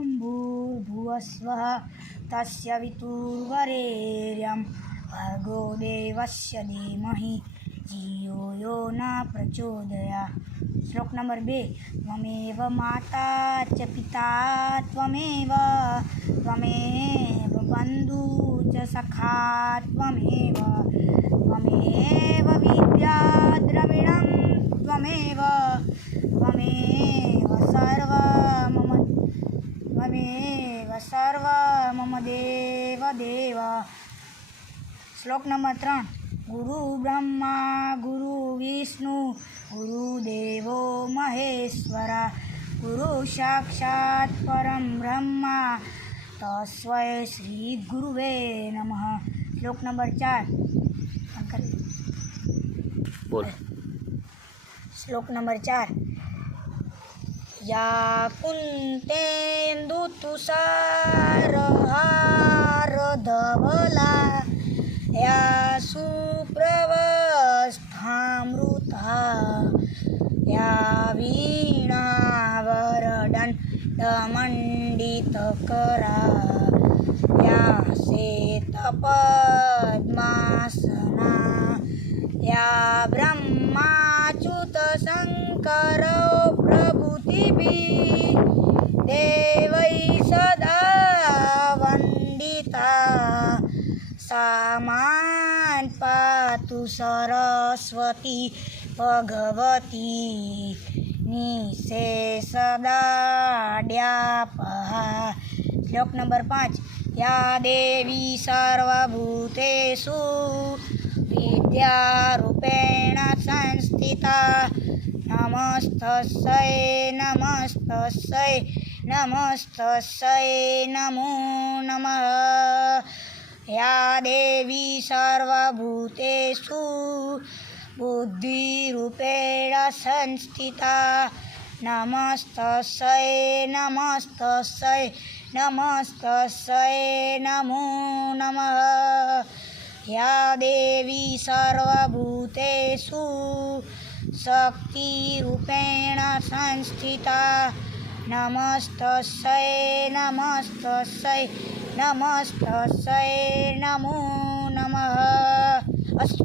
ॐ भूर्भुवस्वः तस्य वितुर्वरेण्यं भर्गो देवस्य धीमहि धियो यो न प्रचोदयात्। श्लोक नंबर 2। त्वमेव माता च पिता त्वमेव बन्धु च सखा त्वमेव विद्या द्रविणं त्वमेव सर्व मम देव देव। श्लोक नंबर 3। गुरु ब्रह्मा गुरु विष्णु गुरुदेवो महेश्वरा गुरु साक्षात् परं ब्रह्मा तस्मै श्री गुरुवे नमः। श्लोक नंबर 4। बोल। श्लोक नंबर 4। या कुन्तेन्दुतुषारहारधवला या सुप्रवस्थामृता या वीणावरदण्डमण्डितकरा या श्वेतपद्मासना या ब्रह्माच्युतशङ्करौ प्रभृतिभिः देवैः सदा वन्दिता सा मां पातु सरस्वती भगवती निःशेषदाढ्यापहा। श्लोक नंबर 5। या देवी सर्वभूतेषु विद्यारूपेण संस्थिता नमस्तस्यै नमो नमः। या देवी सर्वभूतेषु बुद्धिरूपेण संस्थिता नमस्तस्यै नमो नमः। या देवी सर्वभूतेषु शक्तिरूपेण संस्थिता नमस्तस्यै नमो नमः। अस्तु।